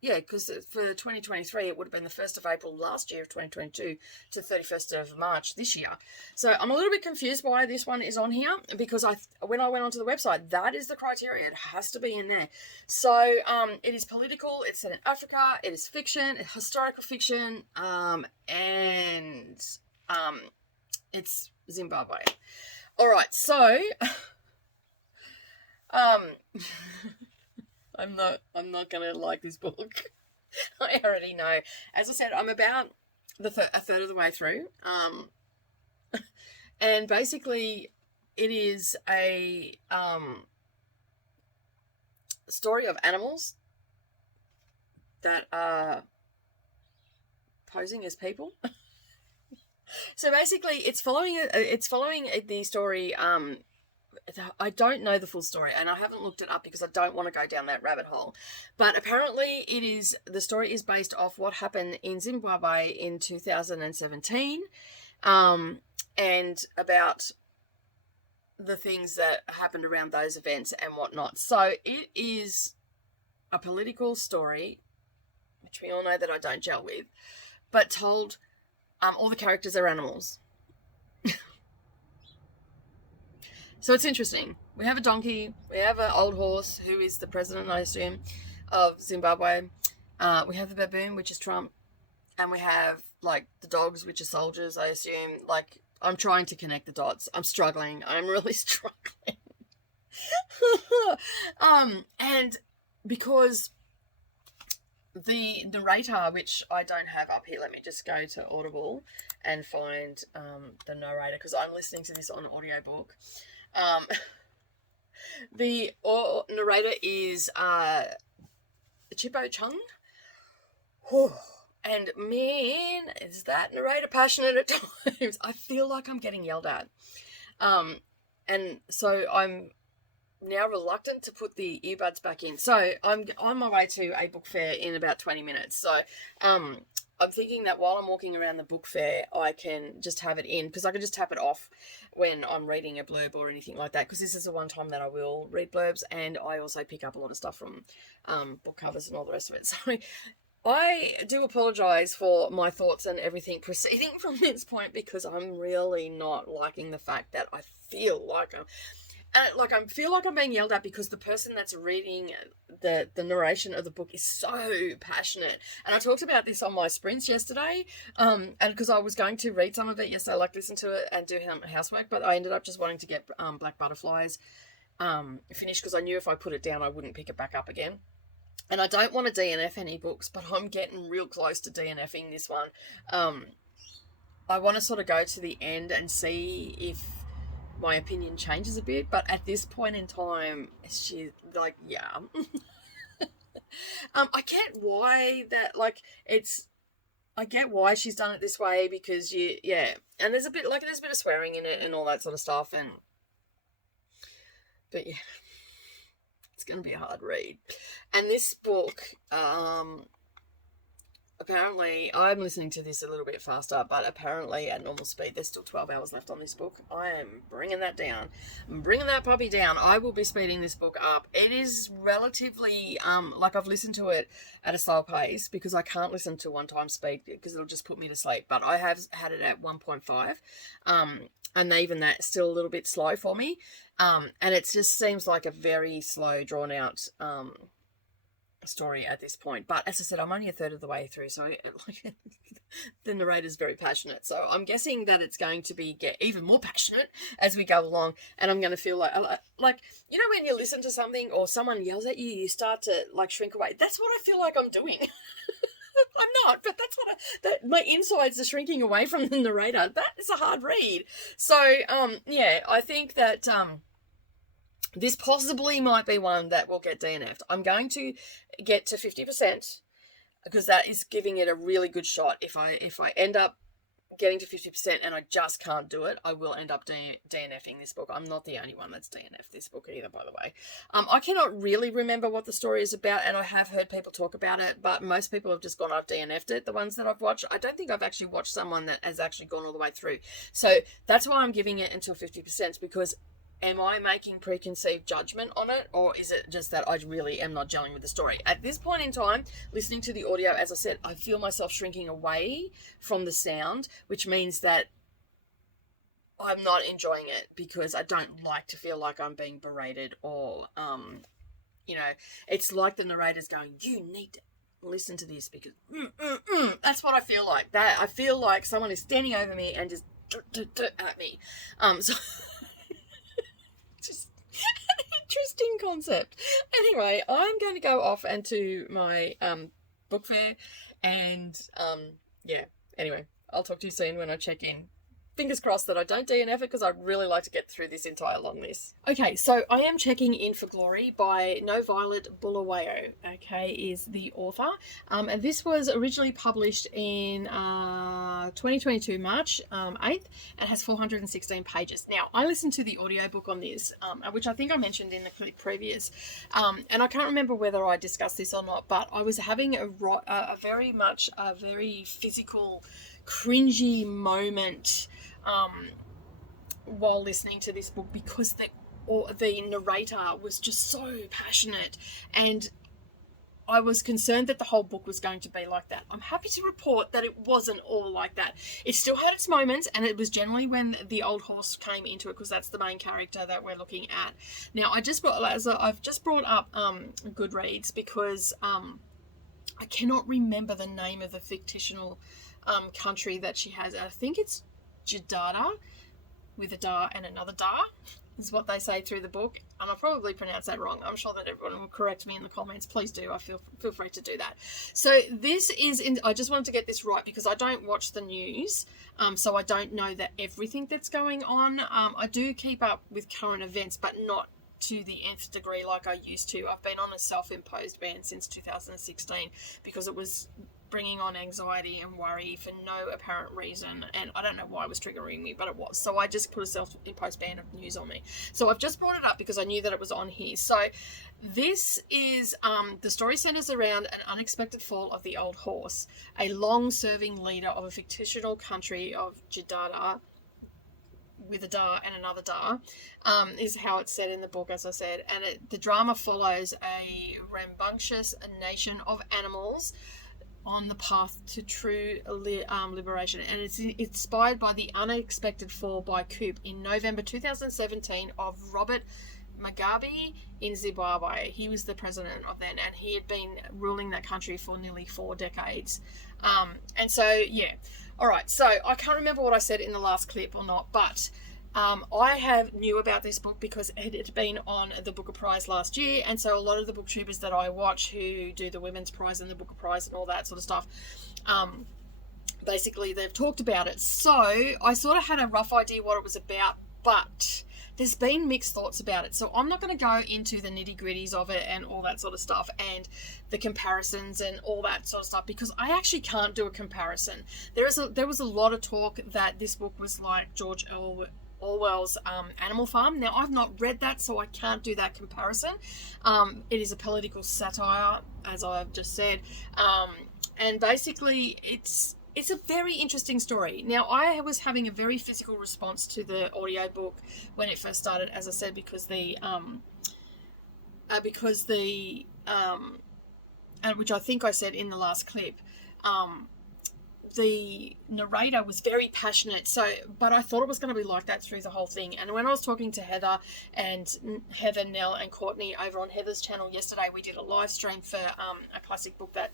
yeah, because for 2023, it would have been the 1st of April last year of 2022 to 31st of March this year. So I'm a little bit confused why this one is on here because when I went onto the website, that is the criteria. It has to be in there. So it is political. It's set in Africa. It is fiction, historical fiction, and it's Zimbabwe. All right, so I'm not gonna like this book. I already know. As I said, I'm about a third of the way through. And basically, it is a story of animals that are posing as people. So basically, it's following the story. I don't know the full story, and I haven't looked it up because I don't want to go down that rabbit hole. But apparently, the story is based off what happened in Zimbabwe in 2017, and about the things that happened around those events and whatnot. So it is a political story, which we all know that I don't gel with, but told. All the characters are animals. So it's interesting. We have a donkey. We have an old horse who is the president, I assume, of Zimbabwe. We have the baboon, which is Trump. And we have, like, the dogs, which are soldiers, I assume. Like, I'm trying to connect the dots. I'm struggling. I'm really struggling. And because the narrator, which I don't have up here, let me just go to Audible and find the narrator, because I'm listening to this on audiobook. The narrator is Chipo Chung. And man, is that narrator passionate at times. I feel like I'm getting yelled at. And so I'm now reluctant to put the earbuds back in. So I'm on my way to a book fair in about 20 minutes. So I'm thinking that while I'm walking around the book fair, I can just have it in, because I can just tap it off when I'm reading a blurb or anything like that, because this is the one time that I will read blurbs, and I also pick up a lot of stuff from book covers and all the rest of it. So I do apologise for my thoughts and everything proceeding from this point, because I'm really not liking the fact that I feel like I feel like I'm being yelled at, because the person that's reading the narration of the book is so passionate. And I talked about this on my sprints yesterday, and because I was going to read some of it yesterday, like listen to it and do housework, but I ended up just wanting to get Black Butterflies finished, because I knew if I put it down I wouldn't pick it back up again. And I don't want to DNF any books, but I'm getting real close to DNFing this one. I want to sort of go to the end and see if my opinion changes a bit, but at this point in time, she's like, yeah. I get why that, like, I get why she's done it this way, because and there's a bit of swearing in it and all that sort of stuff, but yeah. It's going to be a hard read. And this book, apparently, I'm listening to this a little bit faster, but apparently at normal speed, there's still 12 hours left on this book. I am bringing that down. I'm bringing that puppy down. I will be speeding this book up. It is relatively, like, I've listened to it at a slow pace, because I can't listen to one-time speed, because it'll just put me to sleep. But I have had it at 1.5, and even that's still a little bit slow for me. And it just seems like a very slow, drawn-out story at this point. But as I said, I'm only a third of the way through, so the narrator's very passionate. So I'm guessing that it's going to get even more passionate as we go along, and I'm going to feel like, you know, when you listen to something or someone yells at you, you start to, like, shrink away. That's what I feel like I'm doing. I'm not, but that's what my insides are shrinking away from the narrator. That is a hard read. So, I think that this possibly might be one that will get DNF'd. I'm going to get to 50%, because that is giving it a really good shot. If I end up getting to 50% and I just can't do it, I will end up DNFing this book. I'm not the only one that's DNF'd this book either, by the way. I cannot really remember what the story is about, and I have heard people talk about it, but most people have just gone, I've DNF'd it, the ones that I've watched. I don't think I've actually watched someone that has actually gone all the way through. So that's why I'm giving it until 50%, because am I making preconceived judgment on it, or is it just that I really am not gelling with the story? At this point in time, listening to the audio, as I said, I feel myself shrinking away from the sound, which means that I'm not enjoying it, because I don't like to feel like I'm being berated, or, it's like the narrator's going, you need to listen to this, because that's what I feel like. That I feel like someone is standing over me and just at me. So just an interesting concept. Anyway, I'm going to go off and to my book fair, and anyway, I'll talk to you soon when I check in. Fingers crossed that I don't DNF it, because I'd really like to get through this entire long list. Okay, so I am checking in for Glory by No Violet Bulawayo, is the author. And this was originally published in 2022, March 8th, and has 416 pages. Now, I listened to the audiobook on this, which I think I mentioned in the clip previous, and I can't remember whether I discussed this or not, but I was having a very physical, cringy moment while listening to this book, because the narrator was just so passionate, and I was concerned that the whole book was going to be like that. I'm happy to report that it wasn't all like that. It still had its moments, and it was generally when the old horse came into it, because that's the main character that we're looking at. Now, I've just brought up Goodreads because I cannot remember the name of the fictional country that she has. I think it's Jadada, with a da and another da, is what they say through the book, and I'll probably pronounce that wrong. I'm sure that everyone will correct me in the comments. Please do. I feel free to do that. So this is I just wanted to get this right because I don't watch the news, so I don't know that everything that's going on. I do keep up with current events, but not to the nth degree like I used to. I've been on a self-imposed ban since 2016 because it was bringing on anxiety and worry for no apparent reason, and I don't know why it was triggering me, but it was. So I just put a self-imposed ban of news on me. So I've just brought it up because I knew that it was on here. So this is the story centers around an unexpected fall of the old horse, a long-serving leader of a fictional country of Jadada, with a da and another da, is how it's said in the book, as I said. And the drama follows a rambunctious nation of animals on the path to true liberation, and it's inspired by the unexpected fall by coup in November 2017 of Robert Mugabe in Zimbabwe. He was the president of then, and he had been ruling that country for nearly 4 decades. And so, yeah. All right, so I can't remember what I said in the last clip or not, but I knew about this book because it had been on the Booker Prize last year, and so a lot of the booktubers that I watch who do the Women's Prize and the Booker Prize and all that sort of stuff, basically they've talked about it. So I sort of had a rough idea what it was about, but there's been mixed thoughts about it. So I'm not going to go into the nitty-gritties of it and all that sort of stuff and the comparisons and all that sort of stuff, because I actually can't do a comparison. There was a lot of talk that this book was like George Orwell's Animal Farm. Now, I've not read that, so I can't do that comparison. It is a political satire, as I've just said, and basically it's a very interesting story. Now, I was having a very physical response to the audiobook when it first started, as I said, because which I think I said in the last clip, the narrator was very passionate, but I thought it was going to be like that through the whole thing. And when I was talking to Heather, Nell, and Courtney over on Heather's channel yesterday, we did a live stream for a classic book that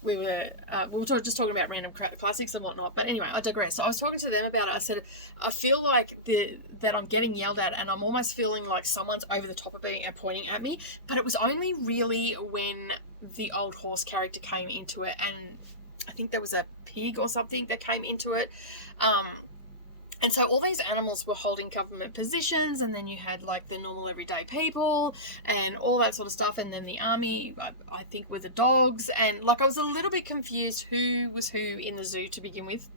we were just talking about random classics and whatnot. But anyway, I digress. So I was talking to them about it. I said, I feel like that I'm getting yelled at, and I'm almost feeling like someone's over the top of me and pointing at me. But it was only really when the old horse character came into it, and I think there was a pig or something that came into it. And so all these animals were holding government positions, and then you had like the normal everyday people and all that sort of stuff, and then the army, I think, with the dogs, and like I was a little bit confused who was who in the zoo to begin with.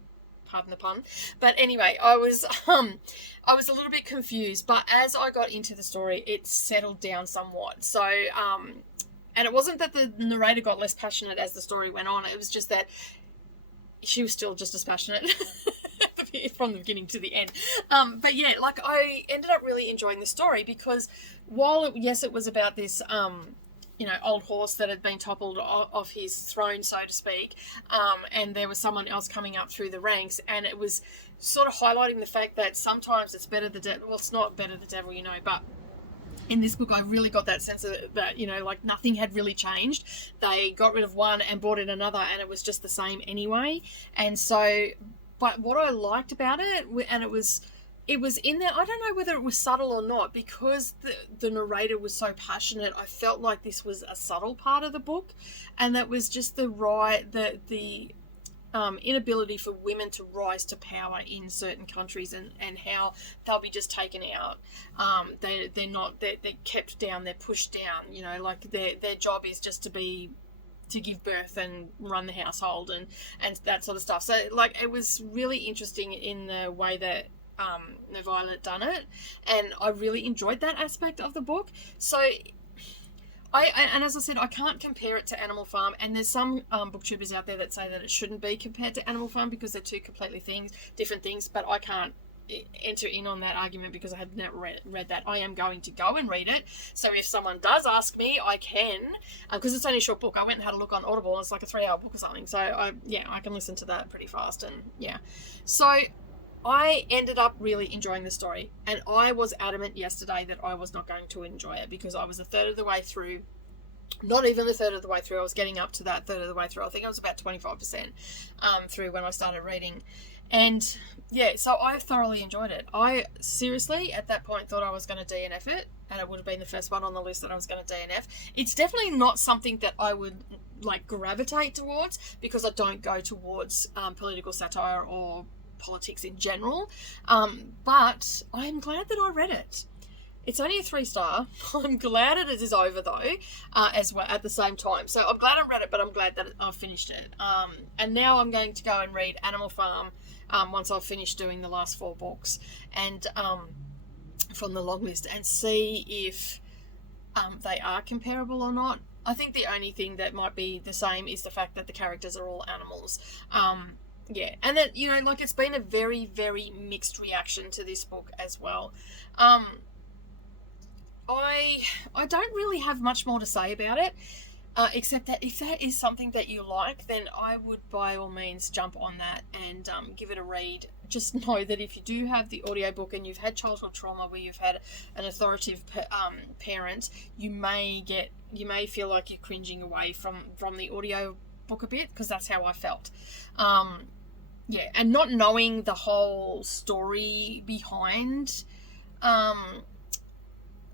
Pardon the pun. But anyway, I was a little bit confused, but as I got into the story, it settled down somewhat. So and it wasn't that the narrator got less passionate as the story went on. It was just that she was still just as passionate from the beginning to the end. But yeah, like I ended up really enjoying the story because while it was about this, old horse that had been toppled off his throne, so to speak, and there was someone else coming up through the ranks, and it was sort of highlighting the fact that sometimes it's better the devil. Well, it's not better the devil, but in this book, I really got that sense of that, like nothing had really changed. They got rid of one and brought in another, and it was just the same anyway. And so, but what I liked about it, and it was in there, I don't know whether it was subtle or not, because the narrator was so passionate, I felt like this was a subtle part of the book, and that was just the inability for women to rise to power in certain countries, and how they'll be just taken out. They're kept down, they're pushed down, like their job is just to give birth and run the household and that sort of stuff. So like it was really interesting in the way that Violet done it, and I really enjoyed that aspect of the book. So and as I said, I can't compare it to Animal Farm, and there's some booktubers out there that say that it shouldn't be compared to Animal Farm because they're two completely different things, but I can't enter in on that argument because I had never read that. I am going to go and read it. So if someone does ask me, I can, because it's only a short book. I went and had a look on Audible, and it's like a 3-hour book or something. So I can listen to that pretty fast, and yeah. So I ended up really enjoying the story, and I was adamant yesterday that I was not going to enjoy it because I was a third of the way through. Not even a third of the way through. I was getting up to that third of the way through. I think I was about 25% through when I started reading. And yeah, so I thoroughly enjoyed it. I seriously, at that point, thought I was going to DNF it, and it would have been the first one on the list that I was going to DNF. It's definitely not something that I would like gravitate towards because I don't go towards political satire or politics in general. But I'm glad that I read it. It's only a 3-star. I'm glad it is over though, as well at the same time. So I'm glad I read it, but I'm glad that I've finished it. And now I'm going to go and read Animal Farm once I've finished doing the last 4 books and from the long list, and see if they are comparable or not. I think the only thing that might be the same is the fact that the characters are all animals. Yeah, and that, you know, like, it's been a very, very mixed reaction to this book as well. I don't really have much more to say about it, except that if that is something that you like, then I would by all means jump on that and give it a read. Just know that if you do have the audiobook and you've had childhood trauma where you've had an authoritative parent, you may feel like you're cringing away from the audio book a bit, because that's how I felt. Yeah, and not knowing the whole story behind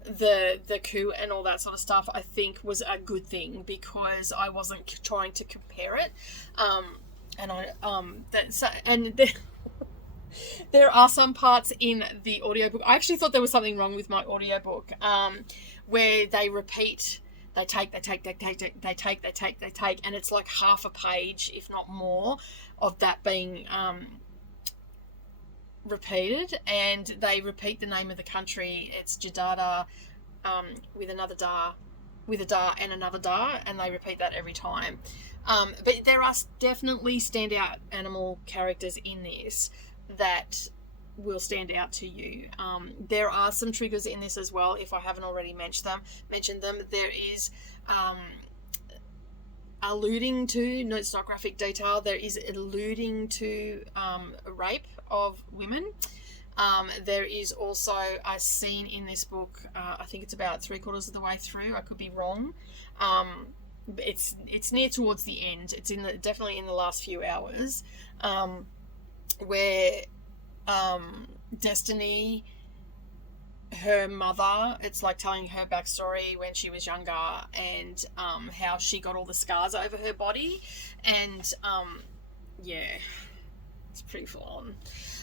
the coup and all that sort of stuff, I think was a good thing, because I wasn't trying to compare it. There are some parts in the audiobook. I actually thought there was something wrong with my audiobook, where they repeat, they take, and it's like half a page, if not more, of that being repeated, and they repeat the name of the country. It's Jadada, with another da, with a da and another da, and they repeat that every time. But there are definitely standout animal characters in this that will stand out to you. There are some triggers in this as well, if I haven't already mentioned them. There is alluding to, no, it's not graphic detail, there is alluding to rape of women. There is also a scene in this book, I think it's about 3/4 of the way through, I could be wrong, it's near towards the end, it's definitely in the last few hours, where Destiny, her mother, it's like telling her backstory when she was younger, and how she got all the scars over her body, and yeah, it's pretty full on.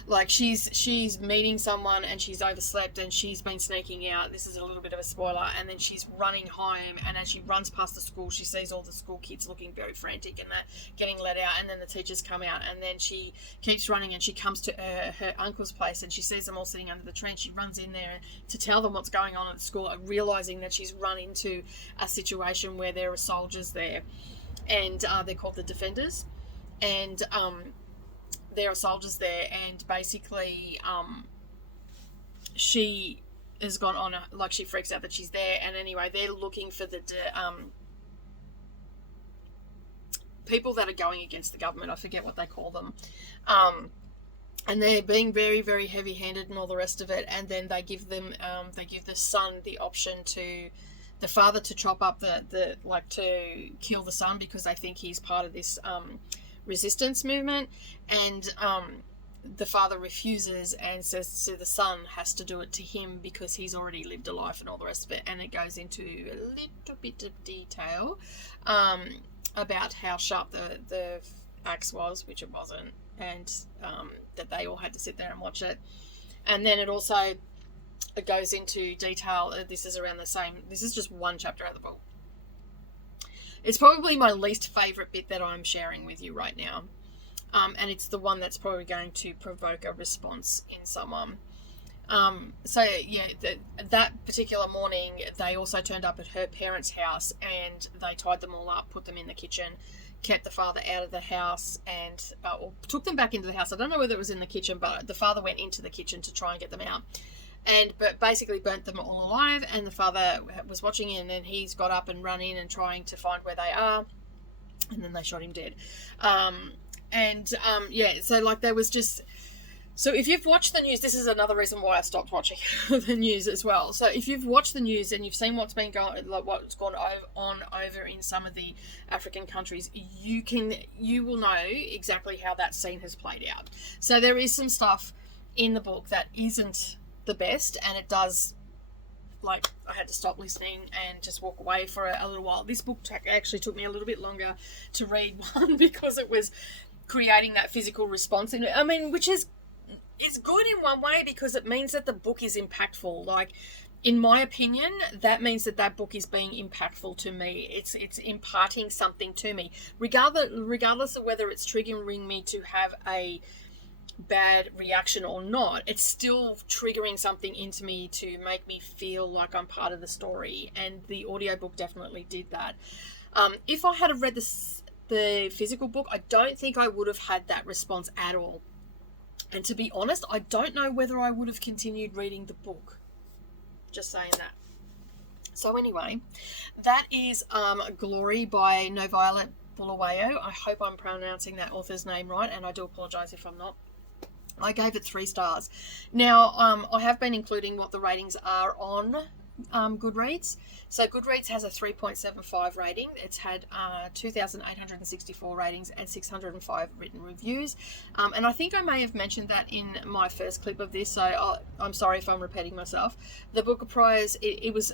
Like, she's meeting someone and she's overslept and she's been sneaking out. This is a little bit of a spoiler. And then she's running home, and as she runs past the school, she sees all the school kids looking very frantic and they're getting let out, and then the teachers come out, and then she keeps running and she comes to her uncle's place, and she sees them all sitting under the tree, and she runs in there to tell them what's going on at school, realizing that she's run into a situation where there are soldiers there, and they're called the Defenders, and there are soldiers there, and basically she has gone on like, she freaks out that she's there, and anyway, they're looking for the people that are going against the government. I forget what they call them, and they're being very, very heavy-handed and all the rest of it, and then they give the son the option to the father to chop up to kill the son, because they think he's part of this resistance movement, and the father refuses and says so the son has to do it to him because he's already lived a life and all the rest of it, and it goes into a little bit of detail about how sharp the axe was, which it wasn't, and that they all had to sit there and watch it. And then it also goes into detail, this is just one chapter out of the book. It's probably my least favourite bit that I'm sharing with you right now. And it's the one that's probably going to provoke a response in someone. So, yeah, that particular morning, they also turned up at her parents' house, and they tied them all up, put them in the kitchen, kept the father out of the house and or took them back into the house. I don't know whether it was in the kitchen, but the father went into the kitchen to try and get them out, but basically burnt them all alive. And the father was watching it, and then he's got up and run in and trying to find where they are, and then they shot him dead. So like there was just. So if you've watched the news, this is another reason why I stopped watching the news as well. So if you've watched the news and you've seen what's been going, like what's gone on over in some of the African countries, you will know exactly how that scene has played out. So there is some stuff in the book that isn't the best, and it does, like, I had to stop listening and just walk away for a little while. This book actually took me a little bit longer to read, one, because it was creating that physical response in it. I mean, which is it's good in one way because it means that the book is impactful. Like, in my opinion, that means that book is being impactful to me. It's imparting something to me, regardless of whether it's triggering me to have a bad reaction or not. It's still triggering something into me to make me feel like I'm part of the story, and the audiobook definitely did that. If I had read the physical book, I don't think I would have had that response at all. And to be honest, I don't know whether I would have continued reading the book. Just saying that. So anyway, that is Glory by No Violet Bulawayo. I hope I'm pronouncing that author's name right, and I do apologise if I'm not. I gave it 3 stars. Now, I have been including what the ratings are on Goodreads. So Goodreads has a 3.75 rating. It's had 2,864 ratings and 605 written reviews. And I think I may have mentioned that in my first clip of this, so I'm sorry if I'm repeating myself. The Booker Prize, it was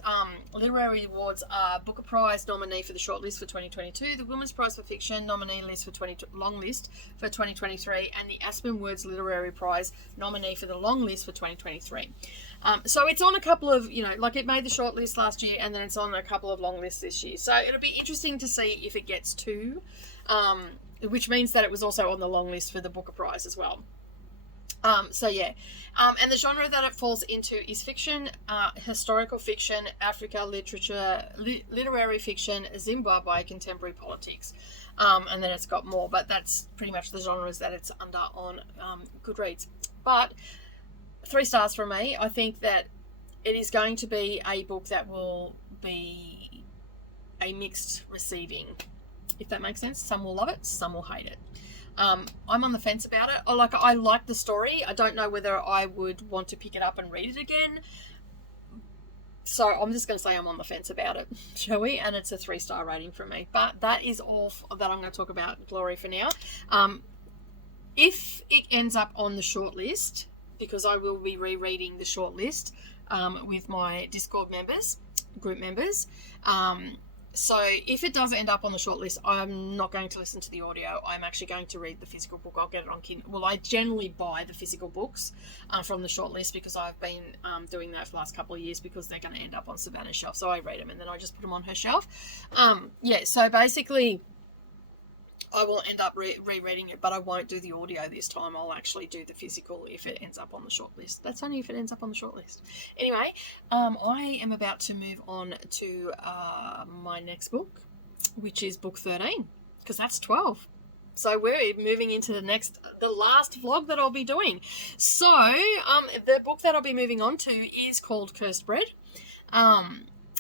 Literary Awards Booker Prize nominee for the shortlist for 2022, the Women's Prize for Fiction nominee list for long list for 2023, and the Aspen Words Literary Prize nominee for the long list for 2023. So it's on a couple of, like it made the shortlist last year, and then it's on a couple of long lists this year. So it'll be interesting to see if it gets 2, which means that it was also on the long list for the Booker Prize as well. And the genre that it falls into is fiction, historical fiction, Africa literature, literary fiction, Zimbabwe, contemporary politics. And then it's got more, but that's pretty much the genres that it's under on Goodreads. But 3 stars from me. I think that it is going to be a book that will be a mixed receiving, if that makes sense. Some will love it, some will hate it. I'm on the fence about it. I like the story. I don't know whether I would want to pick it up and read it again. So I'm just going to say I'm on the fence about it, shall we? And it's a 3-star rating from me. But that is all that I'm going to talk about Glory for now. If it ends up on the shortlist, because I will be rereading the shortlist with my Discord group members. So if it does end up on the shortlist, I'm not going to listen to the audio. I'm actually going to read the physical book. I'll get it on Kindle. Well, I generally buy the physical books from the shortlist because I've been doing that for the last couple of years because they're going to end up on Savannah's shelf. So I read them and then I just put them on her shelf. So basically, I will end up rereading it, but I won't do the audio this time. I'll actually do the physical if it ends up on the shortlist. That's only if it ends up on the shortlist. Anyway, I am about to move on to my next book, which is book 13, because that's 12. So we're moving into the last vlog that I'll be doing. So the book that I'll be moving on to is called Cursed Bread.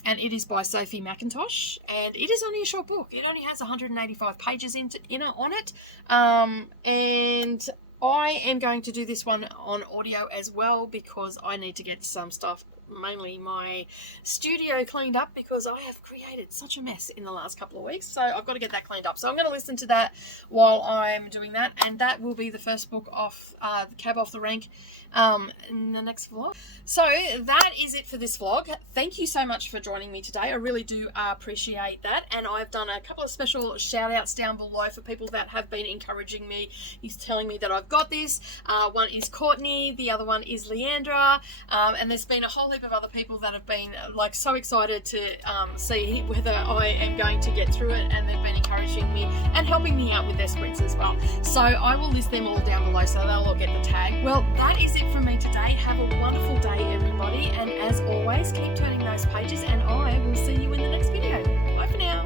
And it is by Sophie McIntosh, and it is only a short book. It only has 185 pages on it, and I am going to do this one on audio as well because I need to get some stuff, mainly my studio, cleaned up because I have created such a mess in the last couple of weeks. So I've got to get that cleaned up. So I'm going to listen to that while I'm doing that, and that will be the first book off Cab Off the Rank in the next vlog. So that is it for this vlog. Thank you so much for joining me today. I really do appreciate that, and I've done a couple of special shout outs down below for people that have been encouraging me. He's telling me that I've got this. One is Courtney, the other one is Leandra, and there's been a whole heap of other people that have been so excited to see whether I am going to get through it, and they've been encouraging me and helping me out with their sprints as well. So I will list them all down below so they'll all get the tag. Well, that is it from me today. Have a wonderful day, everybody, and as always, keep turning those pages, and I will see you in the next video. Bye for now.